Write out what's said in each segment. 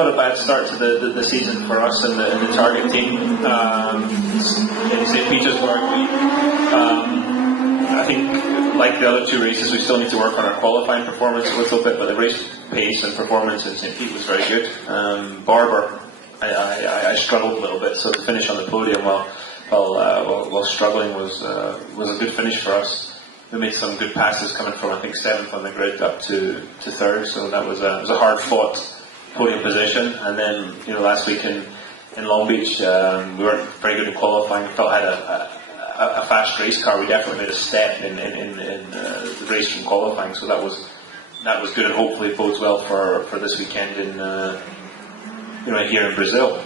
Not a bad start to the season for us and the target team. In St. Petersburg, I think, like the other two races, we still need to work on our qualifying performance a little bit, but the race pace and performance in St. Pete was very good. Barber, I struggled a little bit, so to finish on the podium while struggling was a good finish for us. We made some good passes coming from, I think, 7th on the grid up to 3rd, so that was a hard-fought podium position. And then, last week in Long Beach, we weren't very good at qualifying. We felt I had a fast race car. We definitely made a step in the race from qualifying, so that was good, and hopefully it bodes well for this weekend here in Brazil.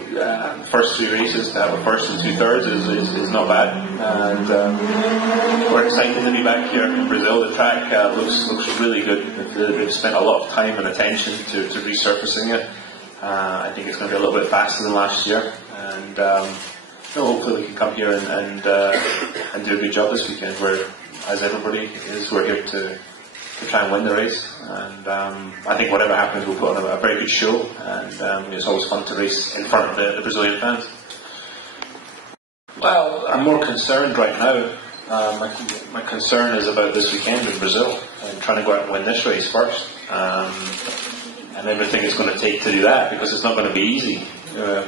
First 3 races to have a first and 2/3 is not bad, and we're excited to be back here in Brazil. The track looks really good. They've spent a lot of time and attention to resurfacing it. I think it's going to be a little bit faster than last year, and hopefully we can come here and do a good job this weekend. Where, as everybody is, we're here to try and win the race, and I think whatever happens, we'll put on a very good show, and it's always fun to race in front of the Brazilian fans. Well, I'm more concerned right now. My concern is about this weekend in Brazil and trying to go out and win this race first, and everything it's going to take to do that, because it's not going to be easy.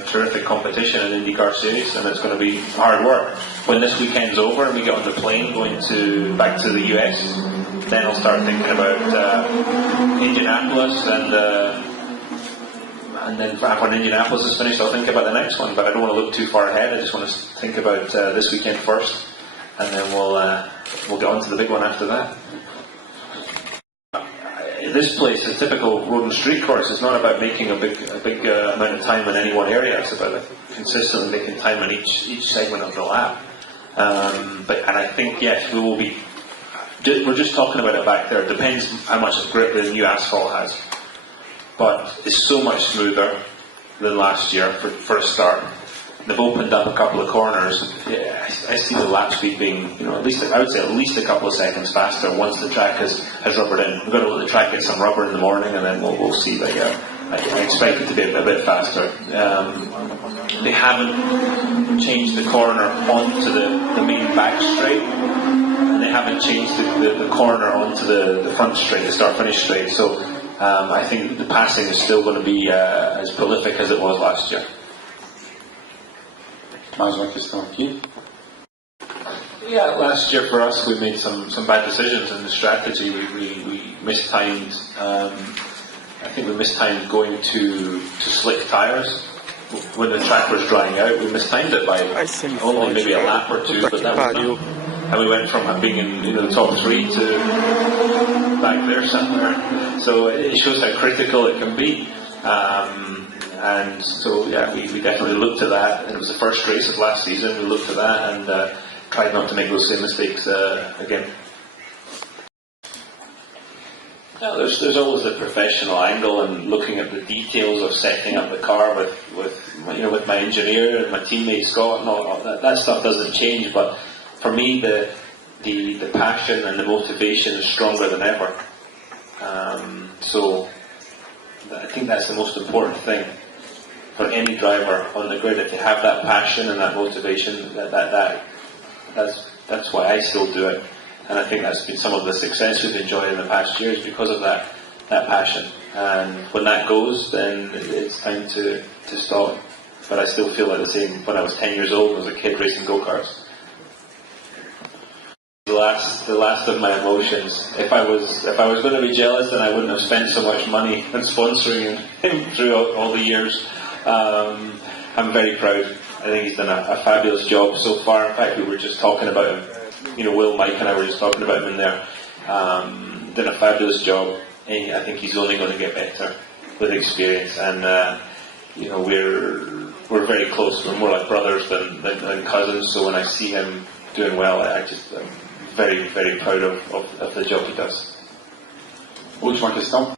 Terrific competition in IndyCar Series, and it's going to be hard work. When this weekend's over and we get on the plane going back to the US, then I'll start thinking about Indianapolis, and then when Indianapolis is finished, I'll think about the next one. But I don't want to look too far ahead. I just want to think about this weekend first, and then we'll get on to the big one after that. This place is a typical road and street course. It's not about making a big amount of time in any one area. It's about consistently making time in each segment of the lap. And I think, yes, we will be. We're just talking about it back there. It depends how much grip the new asphalt has, but it's so much smoother than last year for a start. They've opened up a couple of corners. Yeah, I see the lap speed being, at least a couple of seconds faster once the track has rubbered in. We're going to let the track get some rubber in the morning, and then we'll see. But yeah, I expect it to be a bit faster. They haven't changed the corner onto the main back straight, and they haven't changed the corner onto the front straight, the start-finish straight. So I think the passing is still going to be as prolific as it was last year. Mais uma questão aqui. Yeah, last year for us we made some bad decisions in the strategy. We mistimed. I think we mistimed going to slick tyres when the track was drying out. We mistimed it by only maybe a lap or two, but that was enough. And we went from being in the top 3 to back there somewhere. So it shows how critical it can be. And so, yeah, we definitely looked at that. It was the first race of last season. We looked at that and tried not to make those same mistakes again. Yeah, there's always a professional angle and looking at the details of setting up the car with my engineer and my teammate Scott and all that stuff doesn't change. But for me, the passion and the motivation is stronger than ever. So I think that's the most important thing for any driver on the grid. If they have that passion and that motivation, that's why I still do it. And I think that's been some of the success we've enjoyed in the past years because of that passion. And when that goes, then it's time to stop. But I still feel like the same when I was 10 years old and was a kid racing go-karts. The last of my emotions. If I was going to be jealous, then I wouldn't have spent so much money on sponsoring him through all the years. I'm very proud. I think he's done a fabulous job so far. In fact, we were just talking about him. Will, Mike and I were just talking about him in there. Done a fabulous job. And I think he's only going to get better with experience. And we're very close. We're more like brothers than cousins. So when I see him doing well, I'm very, very proud of the job he does. Última questão.